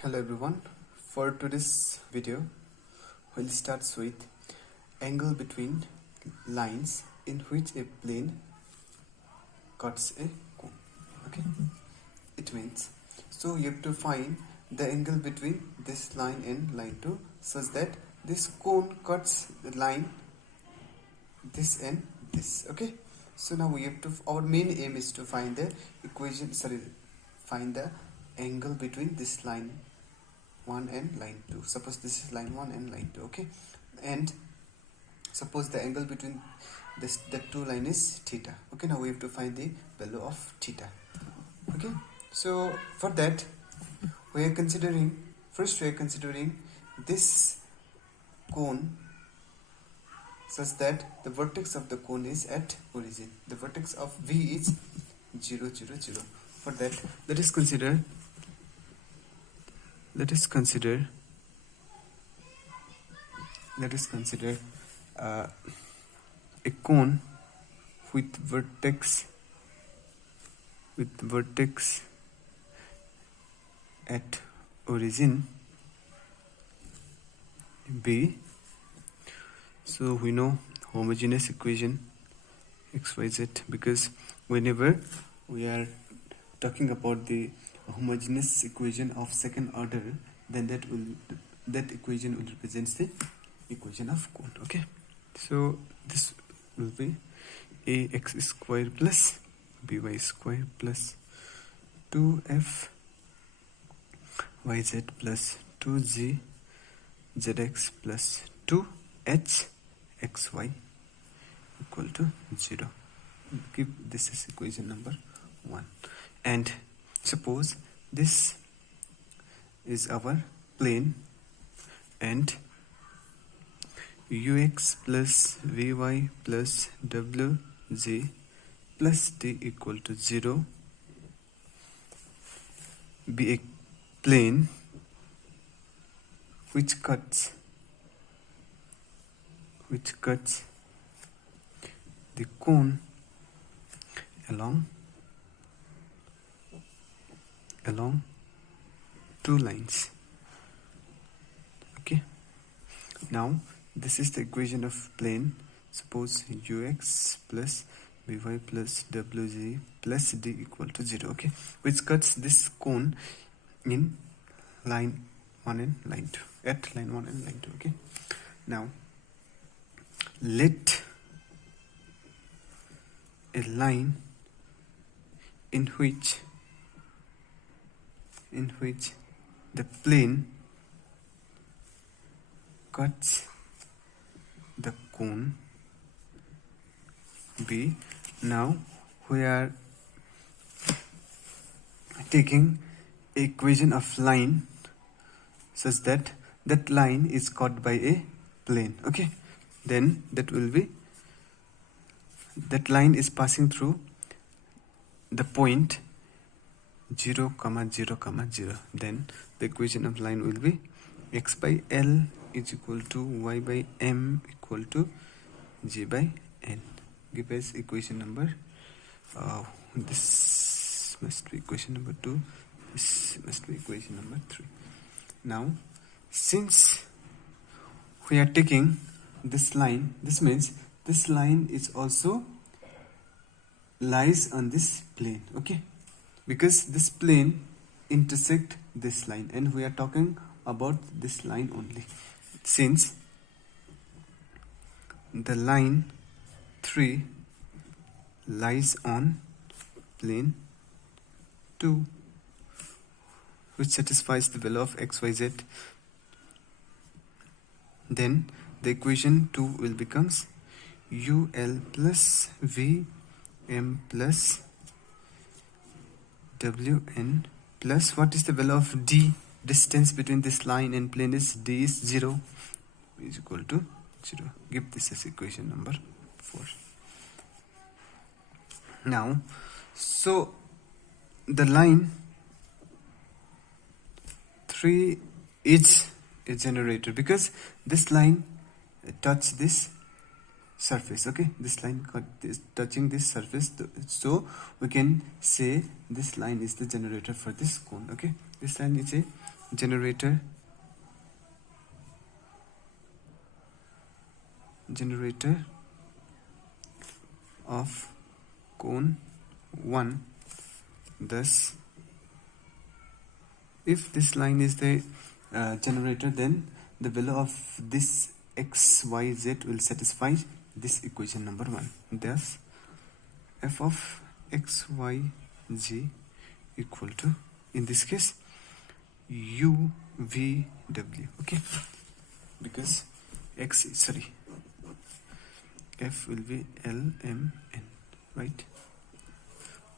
Hello everyone. For today's video, we'll start with angle between lines in which a plane cuts a cone. Okay, it means so you have to find the angle between this line and line 2 such that this cone cuts the line this and this. Okay, so now we have to, our main aim is to find the find the angle between this line 1 and line 2. Suppose this is line 1 and line 2. Okay, and suppose the angle between the two line is theta. Okay, now we have to find the value of theta. Okay, so for that we are considering this cone such that the vertex of the cone is at origin. The vertex of V is 0 0 0. For that, let us consider a cone with vertex at origin B. So we know homogeneous equation xyz, because whenever we are talking about the homogeneous equation of second order, then that equation will represent the equation of cone. Okay, so this will be ax square plus by square plus 2f yz plus 2g zx plus 2h xy equal to 0. Give this is equation number 1. And suppose this is our plane and ux plus vy plus wg plus d equal to 0 be a plane which cuts the cone along two lines. Okay, now this is the equation of plane. Suppose ux plus vy plus wg plus d equal to 0. Okay, which cuts this cone in line 1 and line 2, at line 1 and line 2. Okay, now let a line in which the plane cuts the cone B. Now we are taking equation of line such that that line is cut by a plane. Okay, then that will be, that line is passing through the point 0 comma 0 comma 0. Then the equation of line will be x by L is equal to y by m equal to g by n. Give us equation number, this must be equation number 2, this must be equation number 3. Now since we are taking this line, this means this line is also lies on this plane. Okay, because this plane intersect this line and we are talking about this line only. Since the line 3 lies on plane 2 which satisfies the value of xyz, then the equation 2 will becomes ul plus v m plus wn plus, what is the value of d? Distance between this line and plane is d is 0, is equal to 0. Give this as equation number 4. Now so the line 3 is a generator because this line touch this surface. Okay, this line is touching this surface, so we can say this line is the generator for this cone. Okay, this line is a generator of cone 1. Thus, if this line is the generator, then the value of this x, y, z will satisfy this equation number 1. Thus, f of x, y, z equal to, in this case, u, v, w. Okay, because f will be L, M, N, right?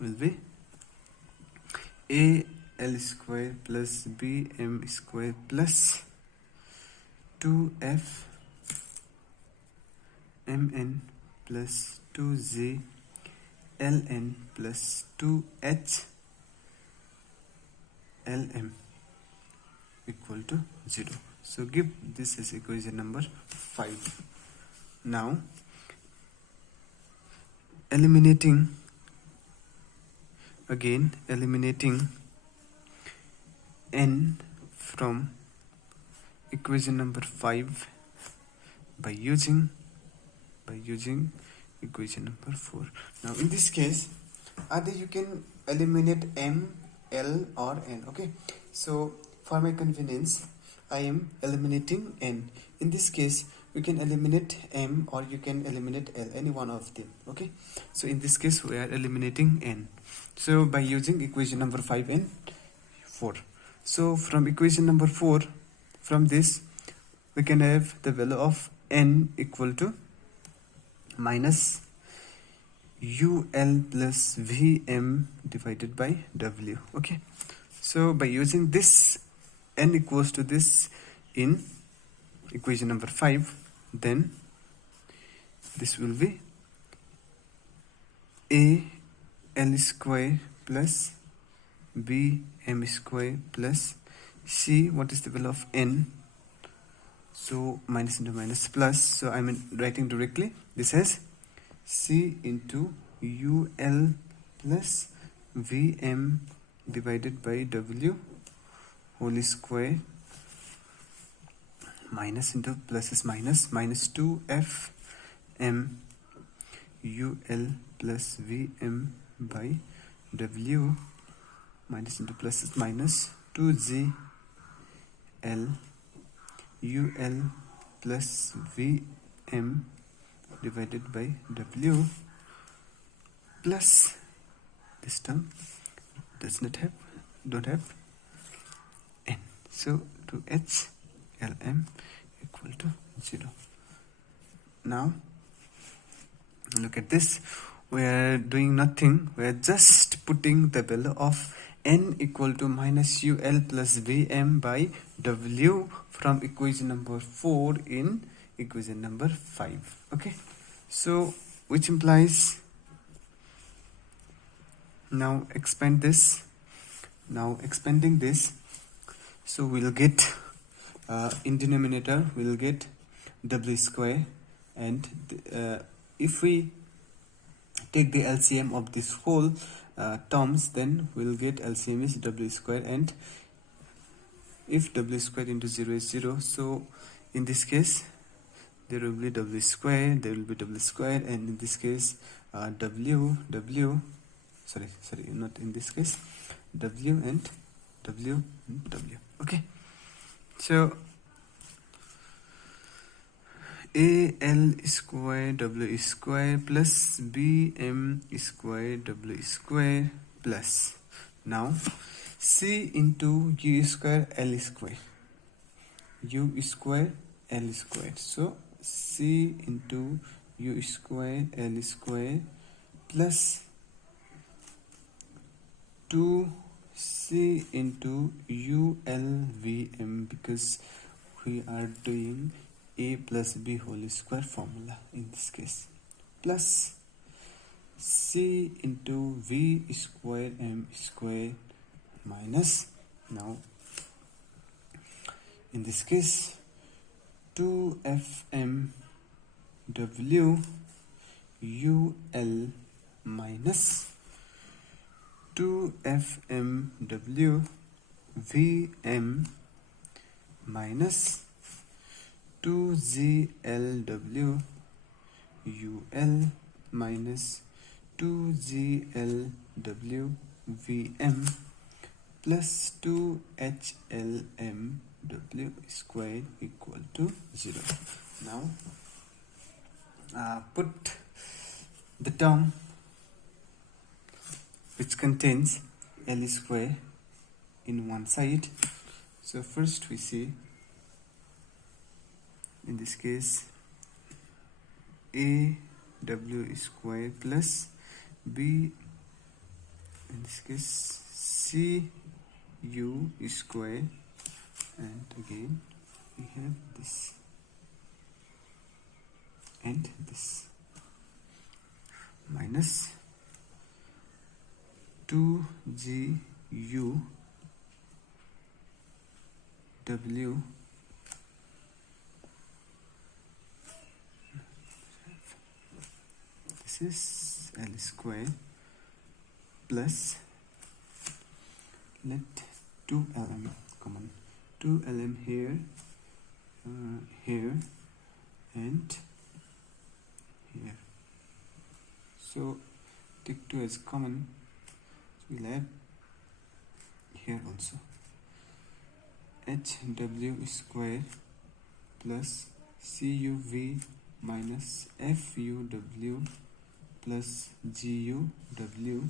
Will be A L square plus B M square plus 2F MN plus 2Z LN plus 2H LM equal to 0. So give this as equation number 5. Now eliminating n from equation number 5 by using equation number 4. Now in this case, either you can eliminate m, l or n. Okay, so for my convenience I am eliminating n. In this case you can eliminate m or you can eliminate l, any one of them. Okay, so in this case we are eliminating n, so by using equation number 5 and 4. So from equation number 4, from this we can have the value of n equal to minus ul plus vm divided by w. Okay, so by using this n equals to this in equation number 5, then this will be a l square plus b m square plus c, what is the value of n, so minus into minus plus, so I'm writing directly this as c into ul plus vm divided by w whole square, minus into plus is minus 2f m ul plus vm by w, minus into plus is minus 2z l ul plus vm divided by w plus this term don't have n, so 2h lm equal to 0. Now look at this, we are doing nothing, we are just putting the value of n equal to minus ul plus vm by w from equation number 4 in equation number 5. Okay, so which implies, now expand this, now expanding this, so we'll get in denominator we'll get w square, and if we take the LCM of this whole terms, then we'll get LCM is w square, and if w square into 0 is 0, so in this case there will be w square, there will be w square, and in this case sorry, not in this case, w and w. Okay, so al square w square plus bm square w square plus, now c into u square l square, so c into u square l square plus 2c into ulvm, because we are doing a plus b whole square formula in this case, plus c into v square m square minus, now in this case 2fm w ul minus 2fm w vm minus 2GLW UL minus 2GLW VM plus 2HLMW squared equal to 0. Now put the term which contains L square in one side. So first we see, in this case, AW square plus B, in this case CU square, and again we have this and this, minus 2GU W this is L square plus, let 2LM common, 2LM here, here and here. So take 2 as common, so we'll have here also HW square plus CUV minus FUW plus GUW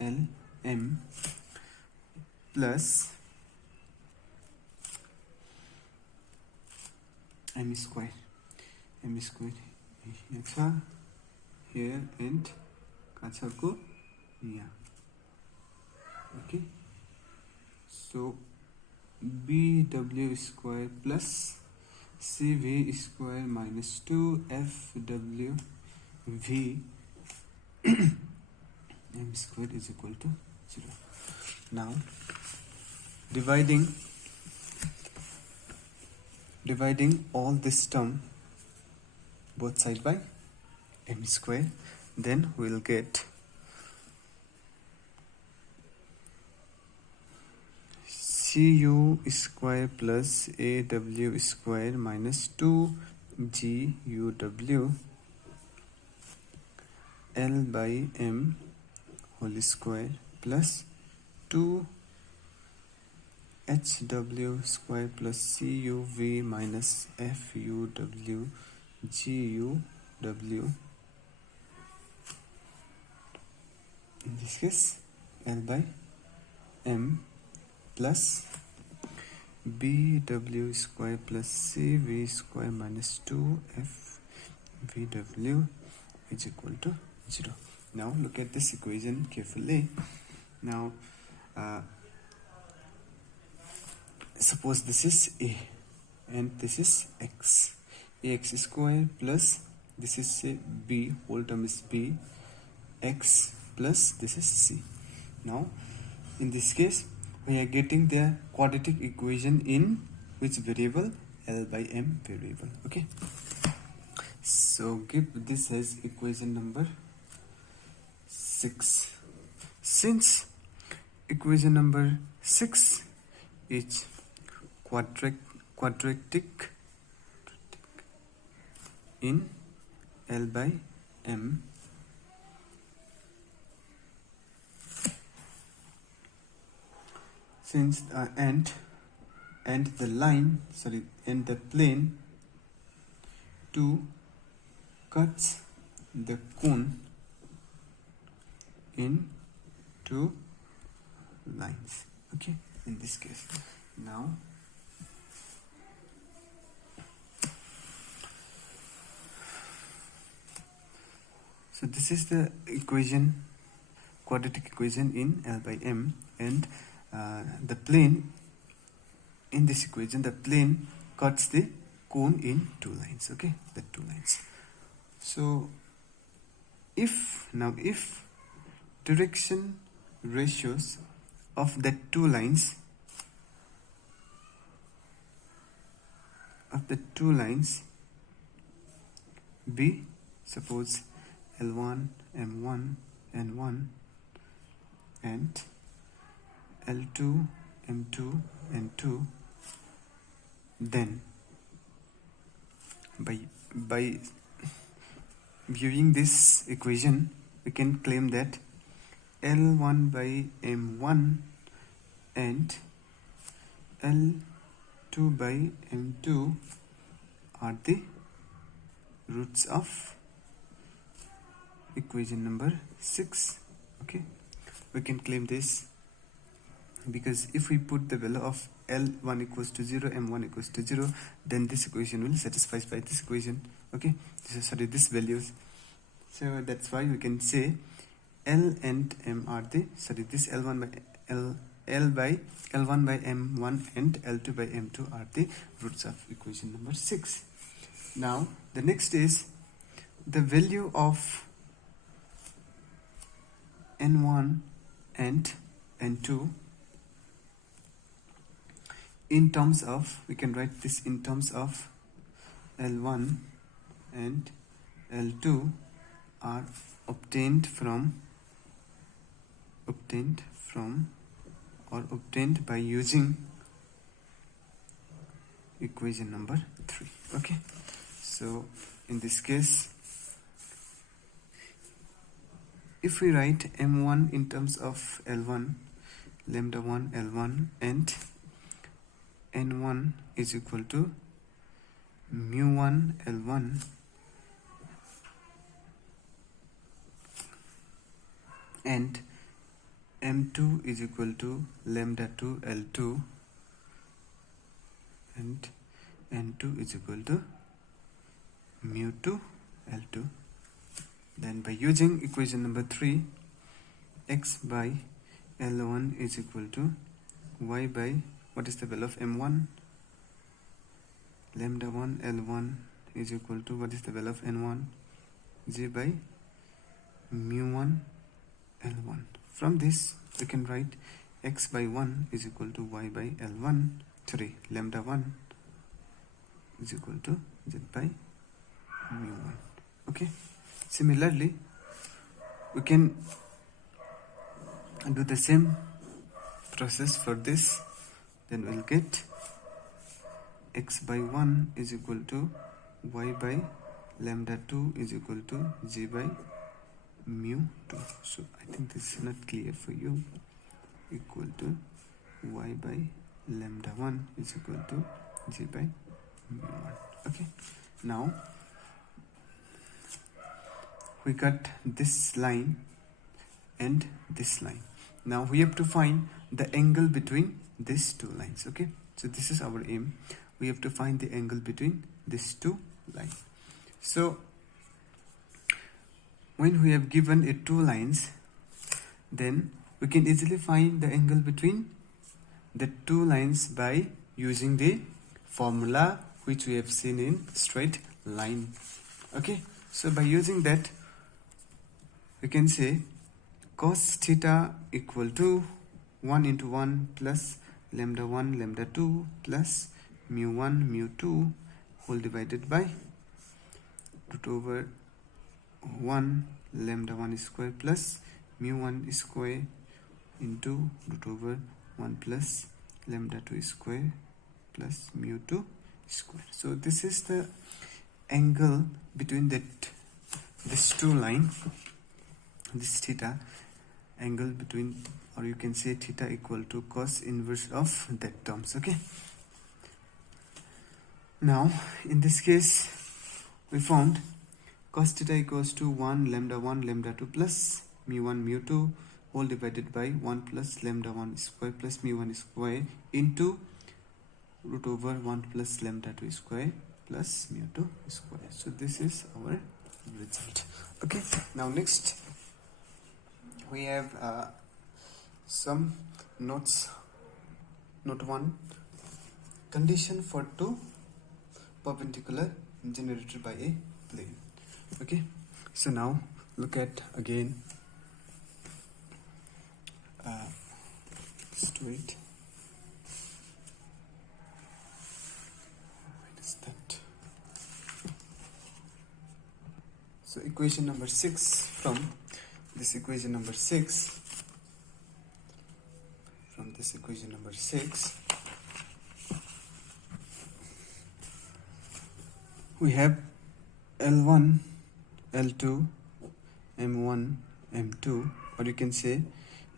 LM plus M square here and kachako here. Okay, so BW square plus CV square minus 2FW V M squared is equal to 0. Now dividing all this term both side by M square, then we'll get CU square plus AW square minus 2GUW L by M whole square plus 2HW square plus CUV minus FUW GUW, in this case L by M plus BW square plus CV square minus 2FVW is equal to 0. Now look at this equation carefully. Now suppose this is A and this is X. AX square plus this is say B, whole term is B, X plus this is C. Now in this case we are getting the quadratic equation in which variable? L by M variable. Okay, so give this as equation number 6. Since equation number 6 is quadratic in L by M, since and the line, sorry, and the plane to cuts the cone in two lines. Okay, in this case. Now so this is the equation, quadratic equation in L by M, and the plane in this equation, the plane cuts the cone in two lines. Okay, the two lines. So if direction ratios of the two lines be, suppose L1, M1, N1 and L2, M2, N2, then by viewing this equation, we can claim that L1 by M1 and L2 by M2 are the roots of equation number 6. Okay, we can claim this because if we put the value of L1 equals to 0, M1 equals to 0, then this equation will satisfy by this equation. Okay, this values. So that's why we can say L and M are the this L1 by L by L1 by M1 and L2 by M2 are the roots of equation number 6. Now the next is the value of N1 and N2 in terms of, we can write this in terms of L1 and L2 are obtained by using equation number 3. Okay, so in this case, if we write M1 in terms of L1, lambda 1 L1 and N1 is equal to mu 1 L1 and M2 is equal to lambda 2 L2 and N2 is equal to mu 2 L2. Then by using equation number 3, x by L1 is equal to y by, what is the value of M1? Lambda 1 L1 is equal to, what is the value of N1? J by mu 1 L1. From this we can write x by 1 is equal to y by L1, lambda 1 is equal to z by mu 1. Okay, similarly we can do the same process for this. Then we'll get x by 1 is equal to y by lambda 2 is equal to j by mu 2. So I think this is not clear for you. Equal to y by lambda 1 is equal to j by mu 1. Okay, now we got this line and this line. Now we have to find the angle between these two lines. Okay, so this is our aim. We have to find the angle between these two lines. So when we have given it two lines, then we can easily find the angle between the two lines by using the formula which we have seen in straight line. Okay, so by using that, we can say cos theta equal to 1 into 1 plus lambda 1 lambda 2 plus mu 1 mu 2 whole divided by root over 1 lambda 1 square plus mu 1 square into root over 1 plus lambda 2 square plus mu 2 square. So this is the angle between this two line, this theta angle between, or you can say theta equal to cos inverse of that terms. Okay, now in this case we found cos theta equals to 1 lambda 2 plus mu 1 mu 2 whole divided by 1 plus lambda 1 square plus mu 1 square into root over 1 plus lambda 2 square plus mu 2 square. So this is our result. Okay, now next we have some notes. Note 1, condition for two perpendicular generated by a plane. Okay, so now look at again, just wait. What is that? So equation number 6, from this equation number 6, we have L1, L2, M1, M2, or you can say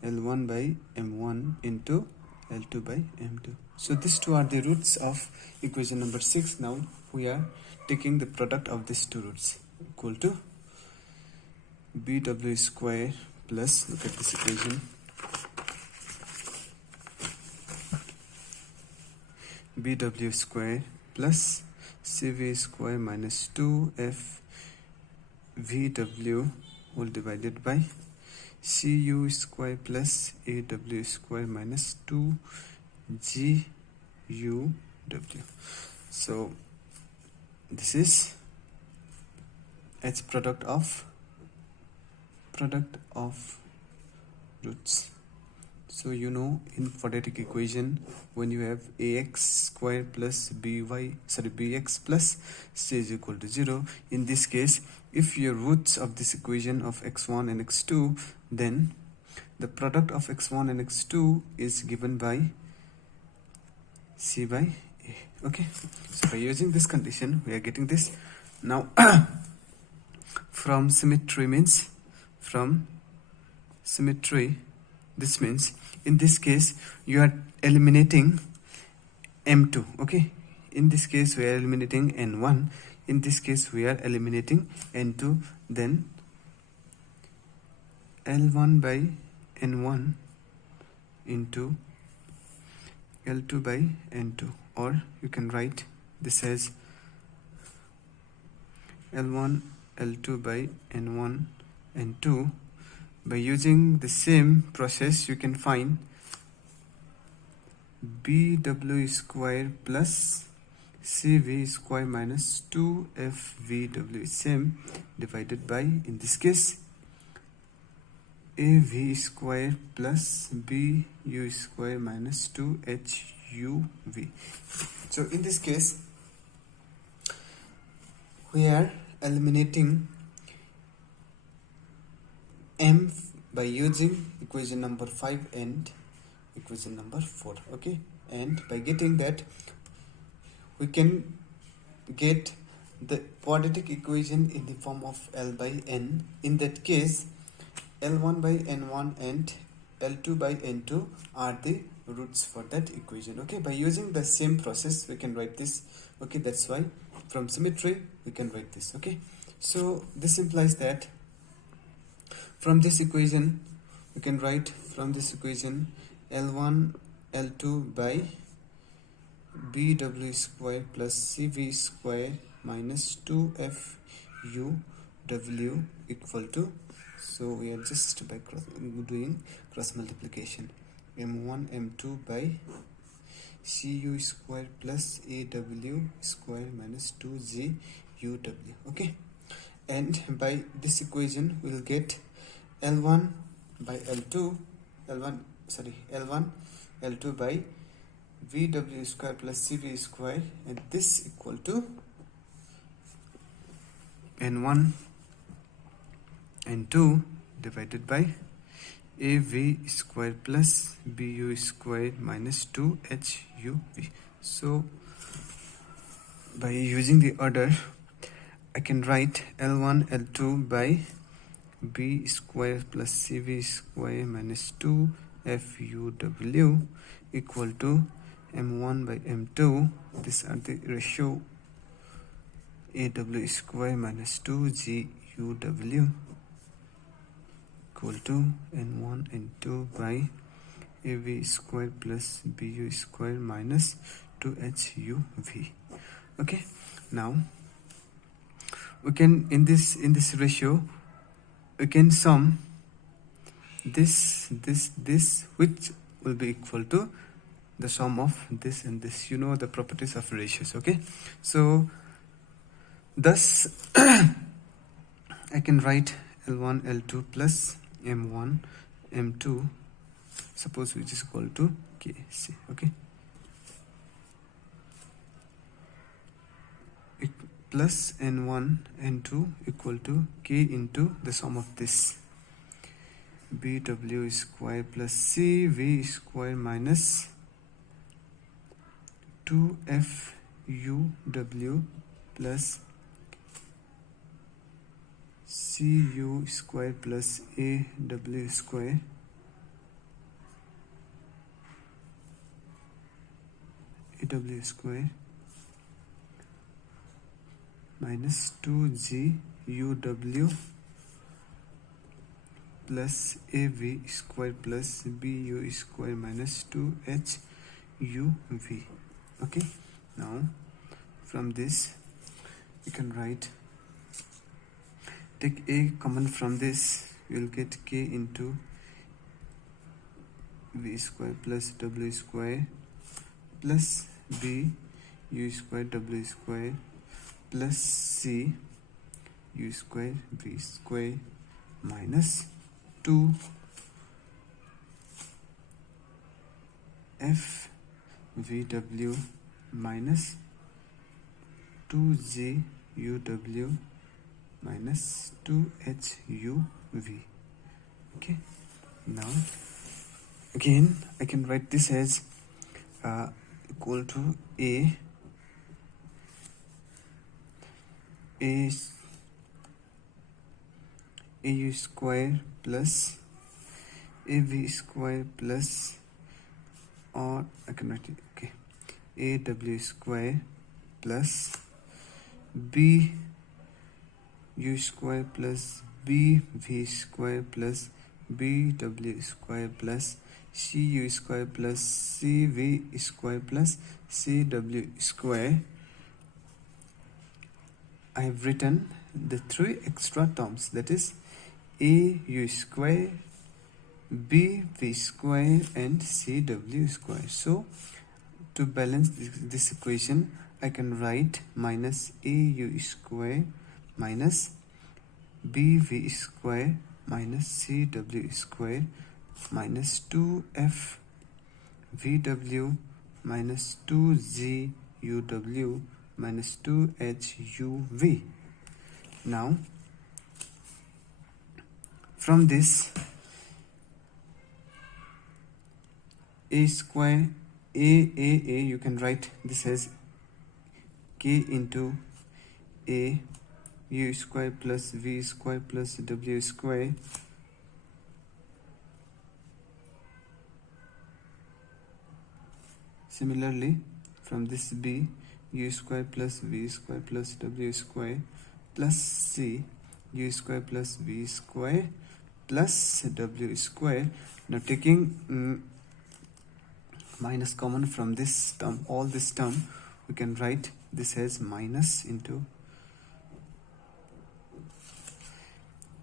L1 by M1 into L2 by M2. So these two are the roots of equation number 6. Now we are taking the product of these two roots, equal to BW square plus, look at this equation, BW square plus CV square minus 2F VW whole divided by CU square plus AW square minus 2GUW. So this is its product of roots. So you know, in quadratic equation, when you have ax square plus bx plus c is equal to 0, in this case, if your roots of this equation of x1 and x2, then the product of x1 and x2 is given by c by a. Okay, so by using this condition, we are getting this. Now from symmetry, this means in this case you are eliminating m2. Okay, in this case we are eliminating n1, in this case we are eliminating n2, then L1 by n1 into L2 by n2, or you can write this as L1 L2 by n1 n2. By using the same process, you can find BW square plus CV square minus 2FVW is same, divided by, in this case, AV square plus BU square minus 2HUV. So in this case, we are eliminating m by using equation number 5 and equation number 4. Okay, and by getting that, we can get the quadratic equation in the form of L by N. In that case, L1 by N1 and L2 by N2 are the roots for that equation. Okay, by using the same process, we can write this. Okay, that's why from symmetry we can write this. Okay, so this implies that from this equation, we can write from this equation L1 L2 by BW square plus CV square minus 2FUW equal to, so we are just by doing cross multiplication, M1 M2 by CU square plus AW square minus 2GUW. Okay, and by this equation we will get L1 by L2 by VW square plus CV square, and this equal to N1 N2 divided by AV square plus BU square minus 2HUV. So by using the order, I can write L1 L2 by B square plus CV square minus 2FUW equal to M1 by M2. These are the ratio AW square minus 2GUW equal to N1 N2 by AV square plus BU square minus 2HUV. Okay, now we can in this ratio we can sum this, which will be equal to the sum of this and this. You know the properties of ratios. Okay, so thus I can write L1 L2 plus M1 M2, suppose, which is equal to KC. Okay, plus N1 N2 equal to K into the sum of this BW square plus CV square minus 2FUW plus cu square plus aw square minus 2guw plus av square plus bu square minus 2huv. Okay, now from this you can write, take a common from this, you will get k into v square plus w square plus b u square w square plus c u square v square minus 2 f vw minus 2g uw minus 2huv. Okay, now again I can write this as equal to a au square plus av square plus, or I can write it, okay, aw square plus b u square plus bv square plus bw square plus cu square plus cv square plus cw square. I have written the three extra terms, that is au square, bv square and cw square. So to balance this equation, I can write minus au square minus bv square minus cw square minus 2f vw minus 2g uw minus 2huv. Now from this, a square a you can write this as k into a u square plus v square plus w square similarly from this b u square plus v square plus w square plus c u square plus v square plus w square. Now taking minus common from this term, all this term, we can write this as minus into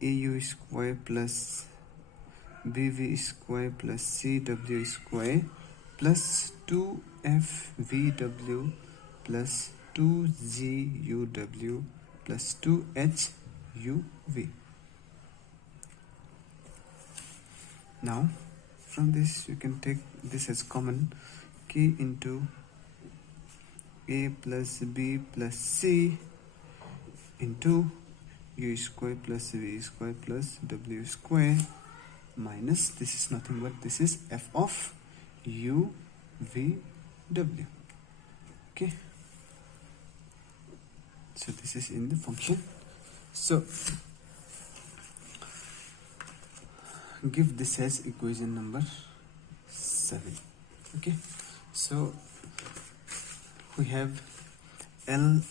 au square plus bv square plus cw square plus 2fvw plus 2guw plus 2huv. Now from this you can take this as common, k into a plus b plus c into u square plus v square plus w square minus, this is nothing but this is f of u v w. Okay, so this is in the function. So give this as equation number 7. Okay, so we have L1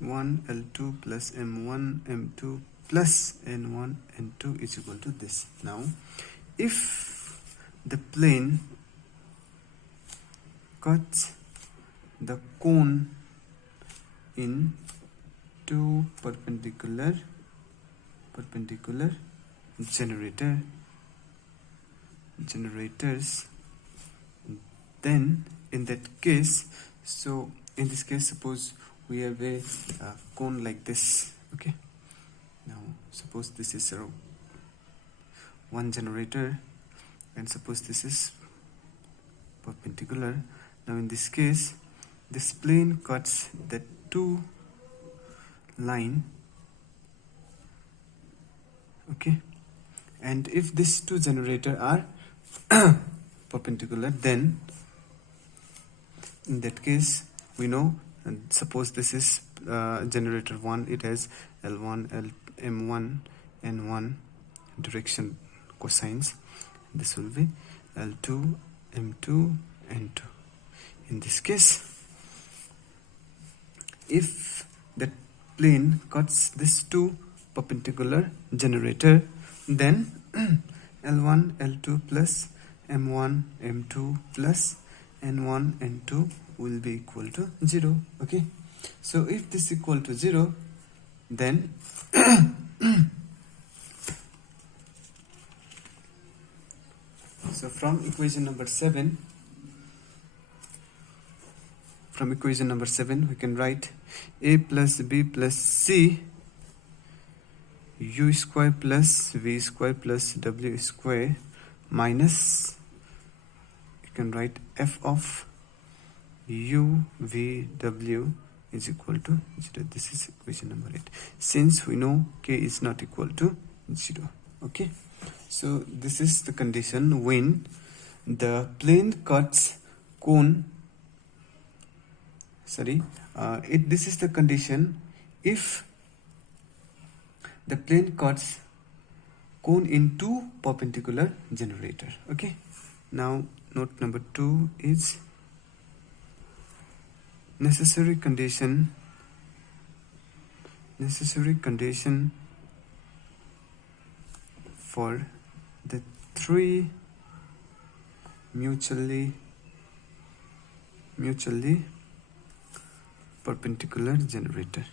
L2 plus M1 M2 plus N1 N2 is equal to this. Now if the plane cuts the cone in two perpendicular generators, then in that case, so in this case suppose we have a cone like this. Okay, now suppose this is one generator and suppose this is perpendicular. Now in this case this plane cuts the two line. Okay, and if these two generators are perpendicular, then in that case we know, and suppose this is generator 1, it has L1 m1 n1 direction cosines. This will be L2 m2 n2. In this case, if the plane cuts this two perpendicular generator, then L1 L2 plus m1 m2 plus n1 n2 will be equal to 0. Okay, so if this is equal to 0, then so from equation number 7 we can write a plus b plus c u square plus v square plus w square minus, you can write f of u v w is equal to 0. This is equation number 8, since we know k is not equal to 0. Okay, so this is the condition when the plane cuts cone. This is the condition if the plane cuts cone in two perpendicular generator. Okay, now note number 2 is necessary condition for the three mutually perpendicular generators.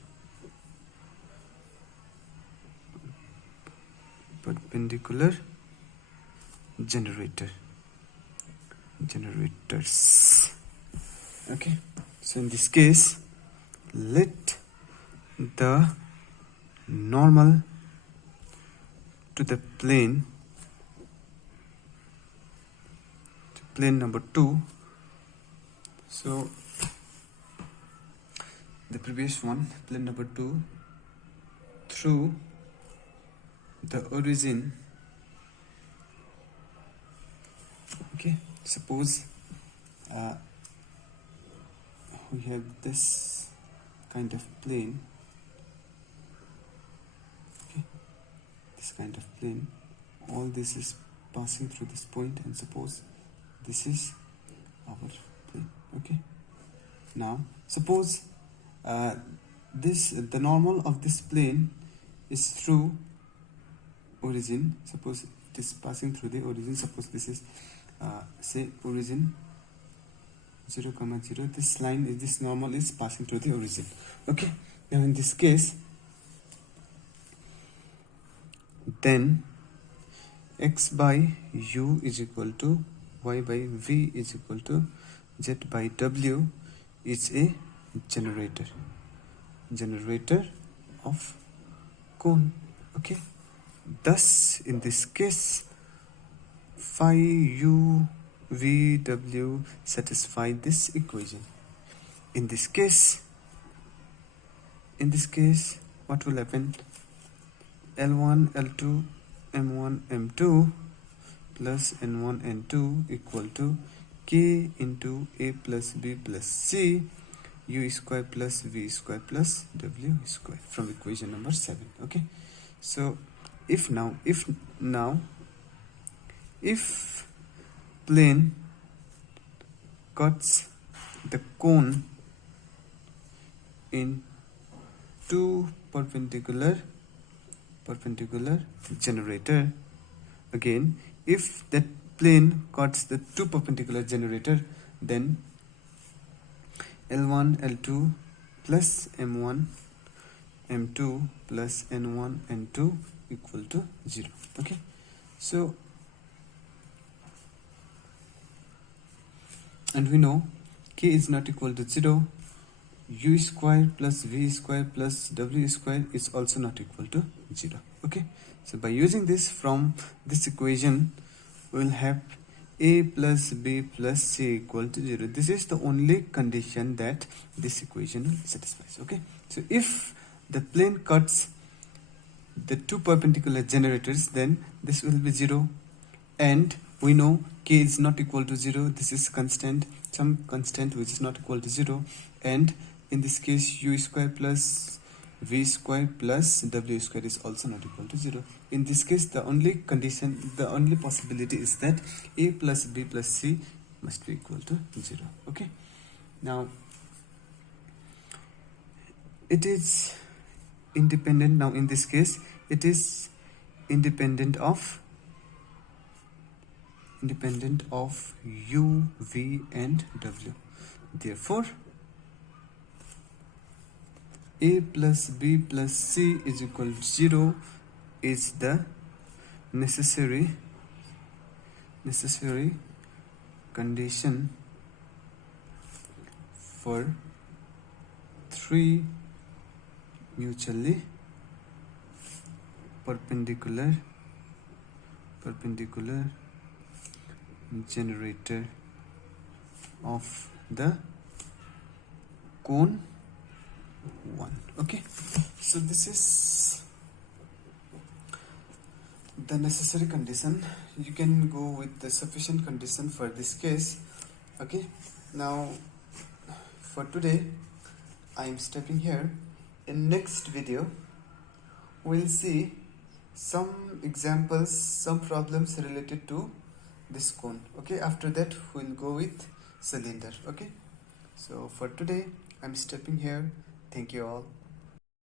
Okay, so in this case, let the normal to the plane number 2. So the previous one, plane number 2, through the origin. Okay, suppose we have this kind of plane. Okay, this kind of plane, all this is passing through this point, and suppose this is our plane. Okay, now suppose the normal of this plane is through origin. Suppose it is passing through the origin. Suppose this is say origin 0, 0. This normal is passing through the origin. Okay, now in this case, then x by u is equal to y by v is equal to z by w is a generator of cone. Okay, thus in this case, phi u v w satisfy this equation. In this case, what will happen? L1 L2 m1 m2 plus n1 n2 equal to k into a plus b plus c u square plus v square plus w square, from equation number 7. Okay, so if plane cuts the cone in two perpendicular generator, again if that plane cuts the two perpendicular generator, then L1 L2 plus m1 m2 plus n1 n2 equal to 0. Okay, so and we know k is not equal to 0, u square plus v square plus w square is also not equal to 0. Okay, so by using this, from this equation we will have a plus b plus c equal to 0. This is the only condition that this equation satisfies. Okay, so if the plane cuts the two perpendicular generators, then this will be 0, and we know k is not equal to 0. This is constant, some constant which is not equal to 0, and in this case u square plus v square plus w square is also not equal to 0. In this case, the only condition, the only possibility is that a plus b plus c must be equal to 0. Okay, now it is independent. Now in this case, it is independent of u, v and w. Therefore a plus b plus c is equal to 0 is the necessary condition for three mutually perpendicular generator of the cone 1. Okay, so this is the necessary condition. You can go with the sufficient condition for this case. Okay, now for today I am stopping here. In next video we'll see some examples, some problems related to this cone. Okay, after that we'll go with cylinder. Okay, so for today I'm stopping here. Thank you all.